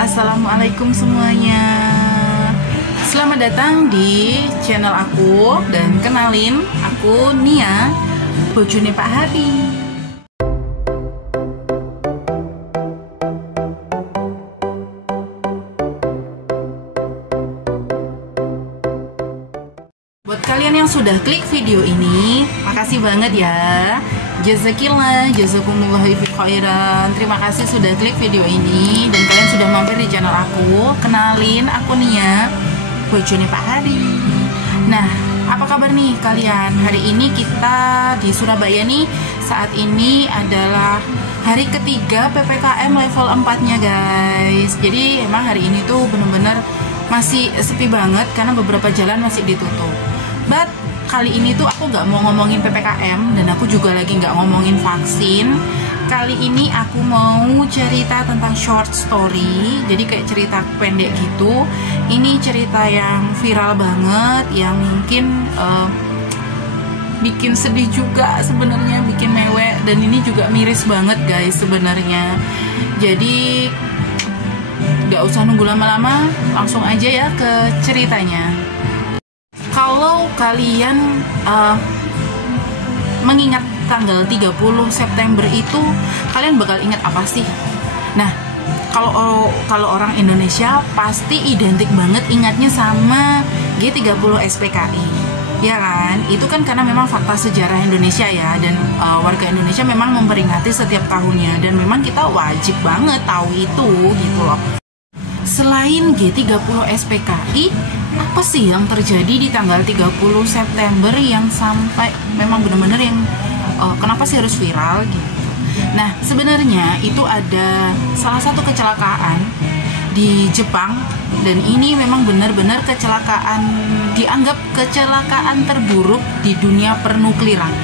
Assalamualaikum semuanya. Selamat datang di channel aku. Dan kenalin, aku Nia, bojone Pak Hari. Buat kalian yang sudah klik video ini, makasih banget ya. Jazakillah, jazakumullah khairan. Terima kasih sudah klik video ini dan kalian sudah mampir di channel aku. Kenalin, aku Nia, bojone Pak Hari. Nah, apa kabar nih kalian? Hari ini kita di Surabaya nih. Saat ini adalah hari ketiga PPKM level 4-nya guys. Jadi emang hari ini tuh bener-bener masih sepi banget karena beberapa jalan masih ditutup. But kali ini tuh aku nggak mau ngomongin PPKM dan aku juga lagi nggak ngomongin vaksin. Kali ini aku mau cerita tentang short story, jadi kayak cerita pendek gitu. Ini cerita yang viral banget, yang mungkin bikin sedih juga sebenarnya, bikin mewek, dan ini juga miris banget guys sebenarnya. Jadi nggak usah nunggu lama-lama, langsung aja ya ke ceritanya. Kalau kalian mengingat tanggal 30 September itu, kalian bakal ingat apa sih? Nah, kalau orang Indonesia pasti identik banget ingatnya sama G30 SPKI. Ya kan? Itu kan karena memang fakta sejarah Indonesia ya, dan warga Indonesia memang memperingati setiap tahunnya, dan memang kita wajib banget tahu itu gitu loh. Selain G30 SPKI, apa sih yang terjadi di tanggal 30 September yang sampai memang benar-benar yang kenapa sih harus viral gitu? Nah, sebenarnya itu ada salah satu kecelakaan di Jepang, dan ini memang benar-benar kecelakaan, dianggap kecelakaan terburuk di dunia pernukliran.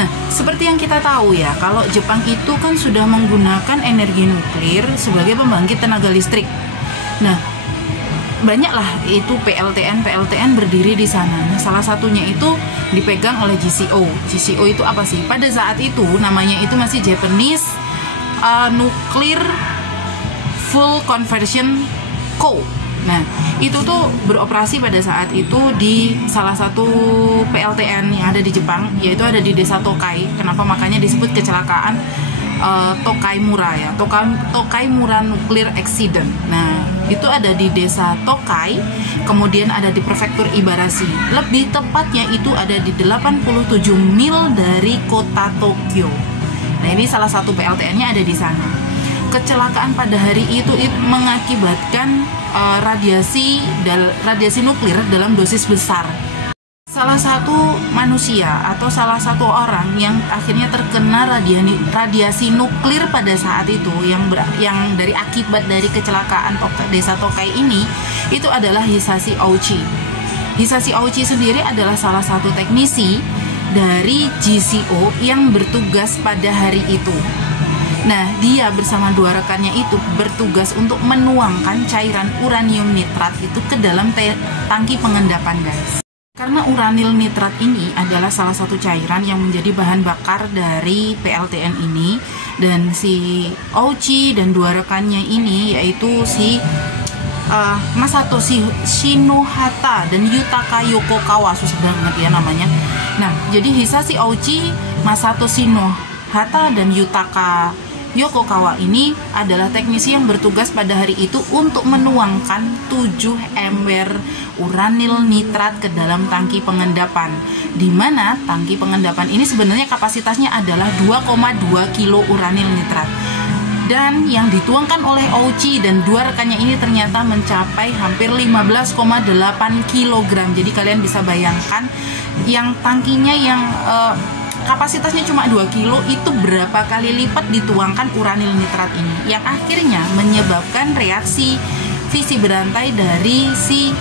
Nah, seperti yang kita tahu ya, kalau Jepang itu kan sudah menggunakan energi nuklir sebagai pembangkit tenaga listrik. Nah, banyaklah itu PLTN berdiri di sana. Nah, salah satunya itu dipegang oleh GCO. GCO itu apa sih? Pada saat itu namanya itu masih Japanese Nuclear Full Conversion Co. Nah, itu tuh beroperasi pada saat itu di salah satu PLTN yang ada di Jepang, yaitu ada di desa Tokai. Kenapa makanya disebut kecelakaan Tokaimura ya, Tokaimura Nuclear Accident. Nah, itu ada di desa Tokai, kemudian ada di prefektur Ibaraki. Lebih tepatnya itu ada di 87 mil dari kota Tokyo. Nah, ini salah satu PLTN-nya ada di sana. Kecelakaan pada hari itu mengakibatkan radiasi nuklir dalam dosis besar. Salah satu manusia atau salah satu orang yang akhirnya terkena radiasi nuklir pada saat itu, yang dari akibat dari kecelakaan desa Tokai ini, itu adalah Hisashi Ouchi. Hisashi Ouchi sendiri adalah salah satu teknisi dari GCO yang bertugas pada hari itu. Nah, dia bersama dua rekannya itu bertugas untuk menuangkan cairan uranium nitrat itu ke dalam tangki pengendapan guys. Karena uranil nitrat ini adalah salah satu cairan yang menjadi bahan bakar dari PLTN ini, dan si Ouchi dan dua rekannya ini yaitu si Masato Shinohata dan Yutaka Yokokawa, susah banget ya namanya. Nah, jadi Hisashi Ouchi, Masato Shinohata dan Yutaka Yokokawa ini adalah teknisi yang bertugas pada hari itu untuk menuangkan 7 ember uranil nitrat ke dalam tangki pengendapan, di mana tangki pengendapan ini sebenarnya kapasitasnya adalah 2,2 kilo uranil nitrat, dan yang dituangkan oleh Ouchi dan dua rekannya ini ternyata mencapai hampir 15,8 kilogram. Jadi kalian bisa bayangkan yang tangkinya yang kapasitasnya cuma 2 kilo itu berapa kali lipat dituangkan uranil nitrat ini, yang akhirnya menyebabkan reaksi fisi berantai dari si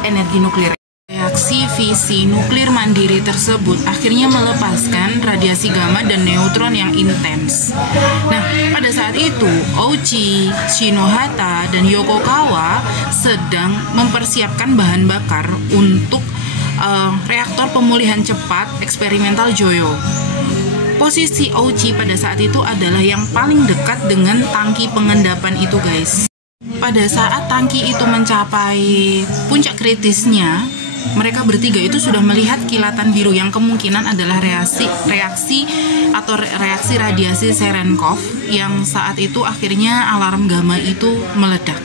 energi nuklir. Reaksi fisi nuklir mandiri tersebut akhirnya melepaskan radiasi gamma dan neutron yang intens. Nah, pada saat itu Ouchi, Shinohata, dan Yokokawa sedang mempersiapkan bahan bakar untuk reaktor pemulihan cepat eksperimental Joyo. posisi Ouchi pada saat itu adalah yang paling dekat dengan tangki pengendapan itu, guys. Pada saat tangki itu mencapai puncak kritisnya, mereka bertiga itu sudah melihat kilatan biru yang kemungkinan adalah reaksi radiasi Cherenkov yang saat itu akhirnya alarm gamma itu meledak.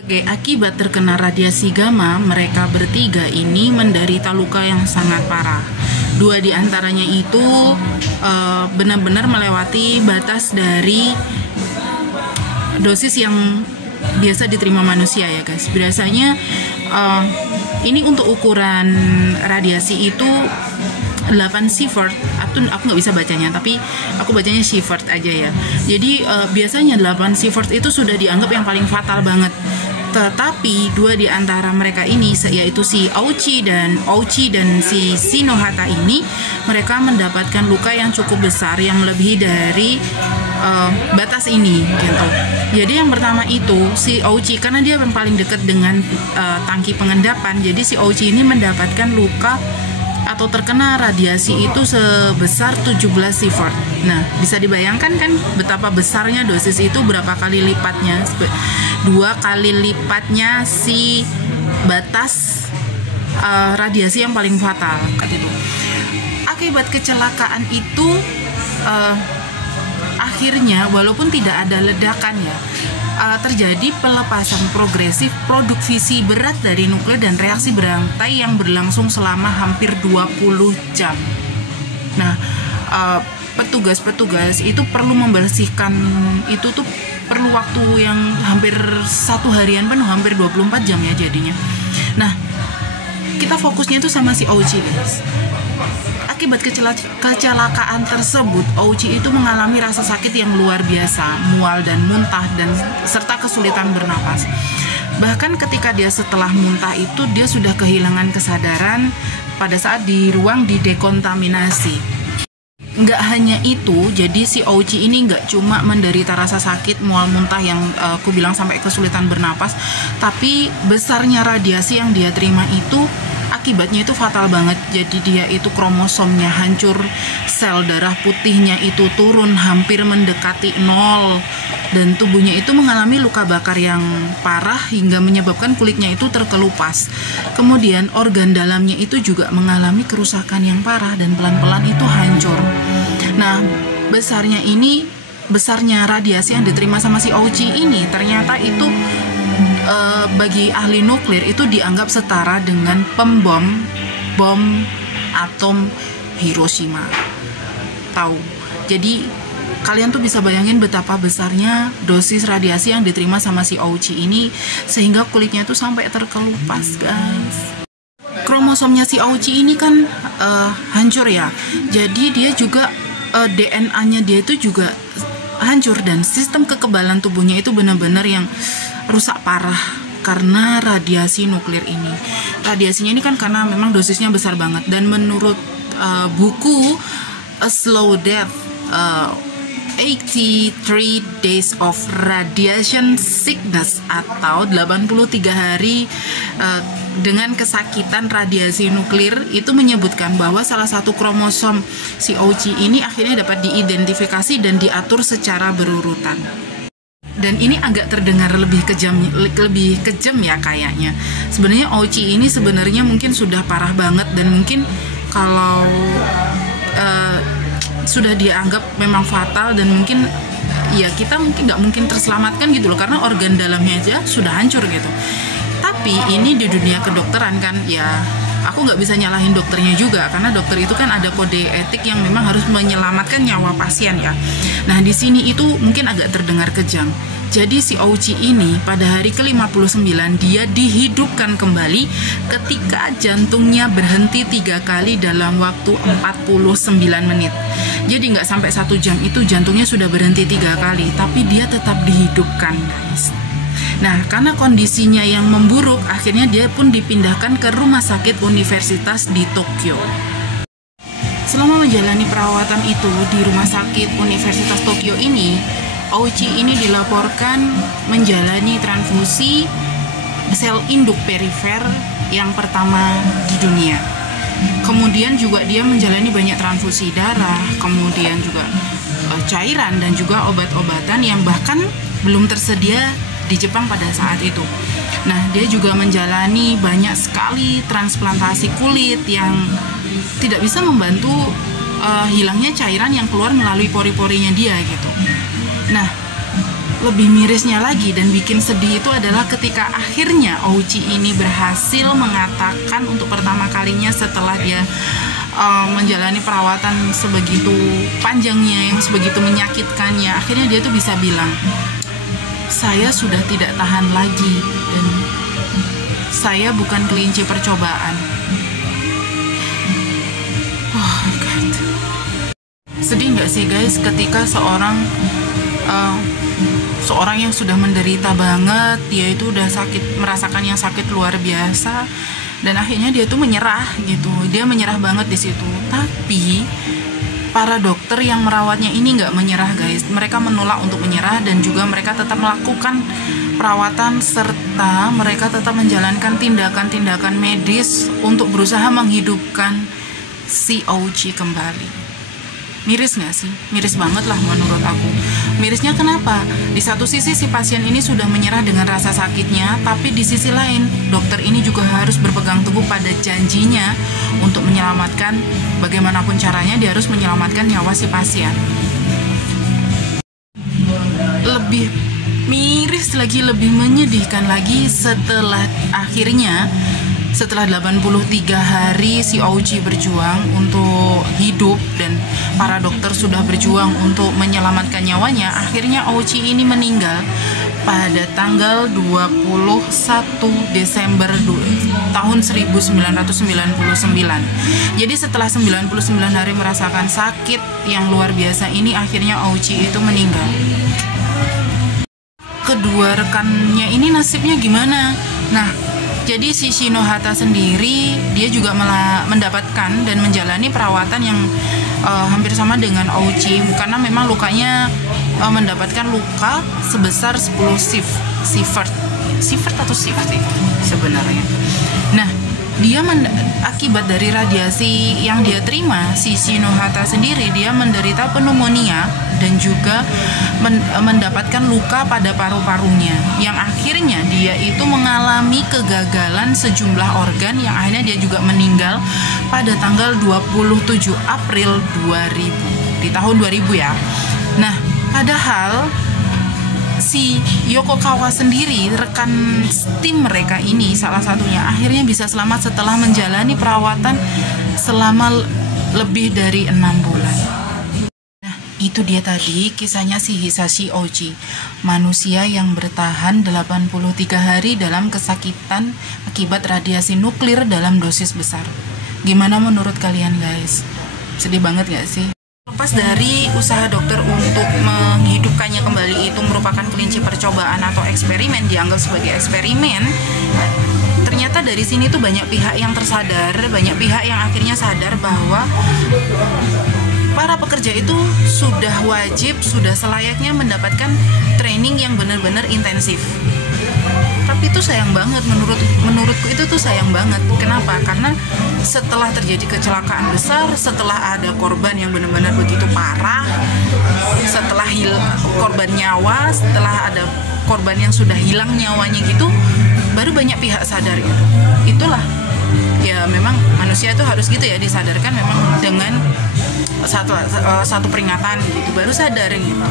Sebagai akibat terkena radiasi gamma, mereka bertiga ini menderita luka yang sangat parah. 2 di antaranya itu benar-benar melewati batas dari dosis yang biasa diterima manusia ya, guys. Biasanya ini untuk ukuran radiasi itu 8 sievert. Aku nggak bisa bacanya, tapi aku bacanya sievert aja ya. Jadi biasanya 8 sievert itu sudah dianggap yang paling fatal banget. Tetapi 2 di antara mereka ini, yaitu si Ouchi dan si Shinohata ini, mereka mendapatkan luka yang cukup besar yang melebihi dari batas ini gitu. Jadi yang pertama itu si Ouchi, karena dia yang paling dekat dengan tangki pengendapan, jadi si Ouchi ini mendapatkan luka atau terkena radiasi itu sebesar 17 sievert. Nah, bisa dibayangkan kan betapa besarnya dosis itu, berapa kali lipatnya? 2 kali lipatnya si batas radiasi yang paling fatal. Akibat kecelakaan itu akhirnya walaupun tidak ada ledakan ya, terjadi pelepasan progresif produk fisi berat dari nuklir dan reaksi berantai yang berlangsung selama hampir 20 jam. Nah, petugas-petugas itu perlu membersihkan itu tuh perlu waktu yang hampir 1 harian penuh, hampir 24 jam ya jadinya. Nah, kita fokusnya itu sama si Ouchi, guys. Akibat kecelakaan tersebut, Ouchi itu mengalami rasa sakit yang luar biasa, mual dan muntah, dan serta kesulitan bernapas. Bahkan ketika dia setelah muntah itu, dia sudah kehilangan kesadaran pada saat di ruang didekontaminasi. Nggak hanya itu, jadi si Ouchi ini nggak cuma menderita rasa sakit, mual, muntah yang aku bilang sampai kesulitan bernapas, tapi besarnya radiasi yang dia terima itu akibatnya itu fatal banget. Jadi dia itu kromosomnya hancur, sel darah putihnya itu turun hampir mendekati 0, dan tubuhnya itu mengalami luka bakar yang parah hingga menyebabkan kulitnya itu terkelupas. Kemudian organ dalamnya itu juga mengalami kerusakan yang parah dan pelan-pelan itu hancur. Nah, besarnya radiasi yang diterima sama si Ouchi ini ternyata itu bagi ahli nuklir itu dianggap setara dengan bom atom Hiroshima. Tahu? Jadi kalian tuh bisa bayangin betapa besarnya dosis radiasi yang diterima sama si Ouchi ini sehingga kulitnya tuh sampai terkelupas, guys. Kromosomnya si Ouchi ini kan hancur ya. Jadi dia juga DNA-nya dia itu juga hancur, dan sistem kekebalan tubuhnya itu benar-benar yang rusak parah karena radiasi nuklir ini. Radiasinya ini kan karena memang dosisnya besar banget, dan menurut buku A Slow Death 83 Days of Radiation Sickness atau 83 hari dengan kesakitan radiasi nuklir, itu menyebutkan bahwa salah satu kromosom si Ouchi ini akhirnya dapat diidentifikasi dan diatur secara berurutan. Dan ini agak terdengar lebih kejam ya kayaknya. Sebenarnya Ouchi ini sebenarnya mungkin sudah parah banget, dan mungkin kalau sudah dianggap memang fatal, dan mungkin ya kita mungkin nggak mungkin terselamatkan gitu loh, karena organ dalamnya aja sudah hancur gitu. Tapi ini di dunia kedokteran kan ya, aku nggak bisa nyalahin dokternya juga, karena dokter itu kan ada kode etik yang memang harus menyelamatkan nyawa pasien ya. Nah, di sini itu mungkin agak terdengar kejam. Jadi si Ouchi ini pada hari ke-59 dia dihidupkan kembali ketika jantungnya berhenti 3 kali dalam waktu 49 menit. Jadi nggak sampai 1 jam itu jantungnya sudah berhenti 3 kali, tapi dia tetap dihidupkan, guys. Nah, karena kondisinya yang memburuk, akhirnya dia pun dipindahkan ke rumah sakit universitas di Tokyo. Selama menjalani perawatan itu di rumah sakit universitas Tokyo ini, Ouchi ini dilaporkan menjalani transfusi sel induk perifer yang pertama di dunia. Kemudian juga dia menjalani banyak transfusi darah, kemudian juga cairan dan juga obat-obatan yang bahkan belum tersedia di Jepang pada saat itu. Nah, dia juga menjalani banyak sekali transplantasi kulit yang tidak bisa membantu hilangnya cairan yang keluar melalui pori-porinya dia gitu. Nah, lebih mirisnya lagi dan bikin sedih itu adalah ketika akhirnya Ouchi ini berhasil mengatakan untuk pertama kalinya setelah dia menjalani perawatan sebegitu panjangnya, yang sebegitu menyakitkannya, akhirnya dia tuh bisa bilang, saya sudah tidak tahan lagi dan saya bukan kelinci percobaan. Oh God. Sedih nggak sih guys ketika seorang yang sudah menderita banget, dia itu udah sakit, merasakan yang sakit luar biasa, dan akhirnya dia tuh menyerah gitu. Dia menyerah banget di situ. Tapi para dokter yang merawatnya ini nggak menyerah guys. Mereka menolak untuk menyerah dan juga mereka tetap melakukan perawatan serta mereka tetap menjalankan tindakan-tindakan medis untuk berusaha menghidupkan si Ouchi kembali. Miris nggak sih? Miris banget lah menurut aku. Mirisnya kenapa? Di satu sisi si pasien ini sudah menyerah dengan rasa sakitnya, tapi di sisi lain dokter ini juga harus berpegang teguh pada janjinya untuk menyelamatkan, bagaimanapun caranya dia harus menyelamatkan nyawa si pasien. Lebih miris lagi, lebih menyedihkan lagi setelah akhirnya setelah 83 hari si Ouchi berjuang untuk hidup dan para dokter sudah berjuang untuk menyelamatkan nyawanya, akhirnya Ouchi ini meninggal pada tanggal 21 Desember tahun 1999. Jadi setelah 99 hari merasakan sakit yang luar biasa ini, akhirnya Ouchi itu meninggal. Kedua rekannya ini nasibnya gimana? Nah, jadi si Shinohata sendiri dia juga mendapatkan dan menjalani perawatan yang hampir sama dengan Ouchi, karena memang lukanya mendapatkan luka sebesar 10 sievert atau shift sih sebenarnya. Nah, dia akibat dari radiasi yang dia terima, si Shinohata sendiri dia menderita pneumonia dan juga mendapatkan luka pada paru-parunya yang akhirnya dia itu mengalami kegagalan sejumlah organ yang akhirnya dia juga meninggal pada tanggal 27 April 2000 di tahun 2000 ya. Nah, padahal si Yokokawa sendiri, rekan tim mereka ini salah satunya, akhirnya bisa selamat setelah menjalani perawatan selama lebih dari 6 bulan. Nah, itu dia tadi kisahnya si Hisashi Ouchi, manusia yang bertahan 83 hari dalam kesakitan akibat radiasi nuklir dalam dosis besar. Gimana menurut kalian guys? Sedih banget gak sih? Lepas dari usaha dokter untuk menghidupkannya kembali itu merupakan kelinci percobaan atau eksperimen, dianggap sebagai eksperimen, ternyata dari sini tuh banyak pihak yang tersadar, banyak pihak yang akhirnya sadar bahwa para pekerja itu sudah wajib, sudah selayaknya mendapatkan training yang benar-benar intensif. Tapi itu sayang banget, menurutku itu tuh sayang banget. Kenapa? Karena setelah terjadi kecelakaan besar, setelah ada korban yang benar-benar begitu parah, setelah korban nyawa, setelah ada korban yang sudah hilang nyawanya gitu, baru banyak pihak sadar itu. Itulah, ya memang manusia itu harus gitu ya, disadarkan memang dengan satu peringatan gitu, baru sadar gitu.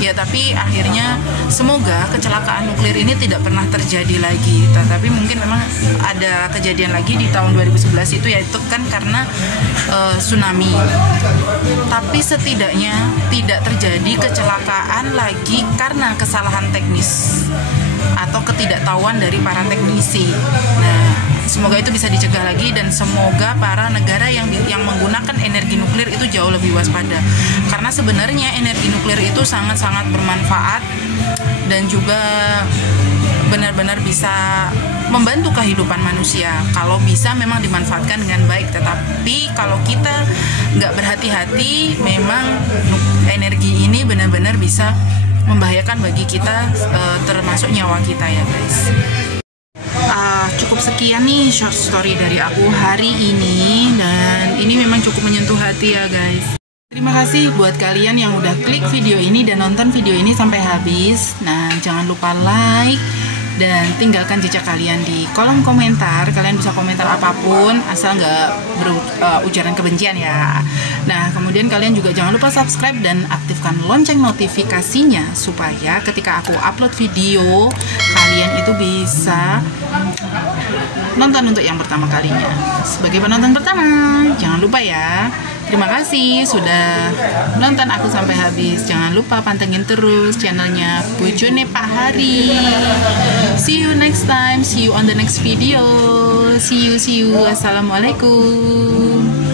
Ya, tapi akhirnya semoga kecelakaan nuklir ini tidak pernah terjadi lagi. Tapi mungkin memang ada kejadian lagi di tahun 2011 itu, yaitu kan karena tsunami. Tapi setidaknya tidak terjadi kecelakaan lagi karena kesalahan teknis atau ketidaktahuan dari para teknisi. Nah, semoga itu bisa dicegah lagi dan semoga para negara yang menggunakan energi nuklir itu jauh lebih waspada. Karena sebenarnya energi nuklir itu sangat-sangat bermanfaat dan juga benar-benar bisa membantu kehidupan manusia kalau bisa memang dimanfaatkan dengan baik. Tetapi kalau kita nggak berhati-hati, memang energi ini benar-benar bisa membahayakan bagi kita, termasuk nyawa kita ya guys. cukup sekian nih short story dari aku hari ini, dan ini memang cukup menyentuh hati ya guys. Terima kasih buat kalian yang udah klik video ini dan nonton video ini sampai habis. Nah, jangan lupa like dan tinggalkan jejak kalian di kolom komentar. Kalian bisa komentar apapun asal nggak berujaran kebencian ya. Nah, kemudian kalian juga jangan lupa subscribe dan aktifkan lonceng notifikasinya supaya ketika aku upload video kalian itu bisa nonton untuk yang pertama kalinya. Sebagai penonton pertama, jangan lupa ya. Terima kasih sudah nonton aku sampai habis. Jangan lupa pantengin terus channelnya Bojone Pak Hari. See you next time. See you on the next video. See you. Assalamualaikum.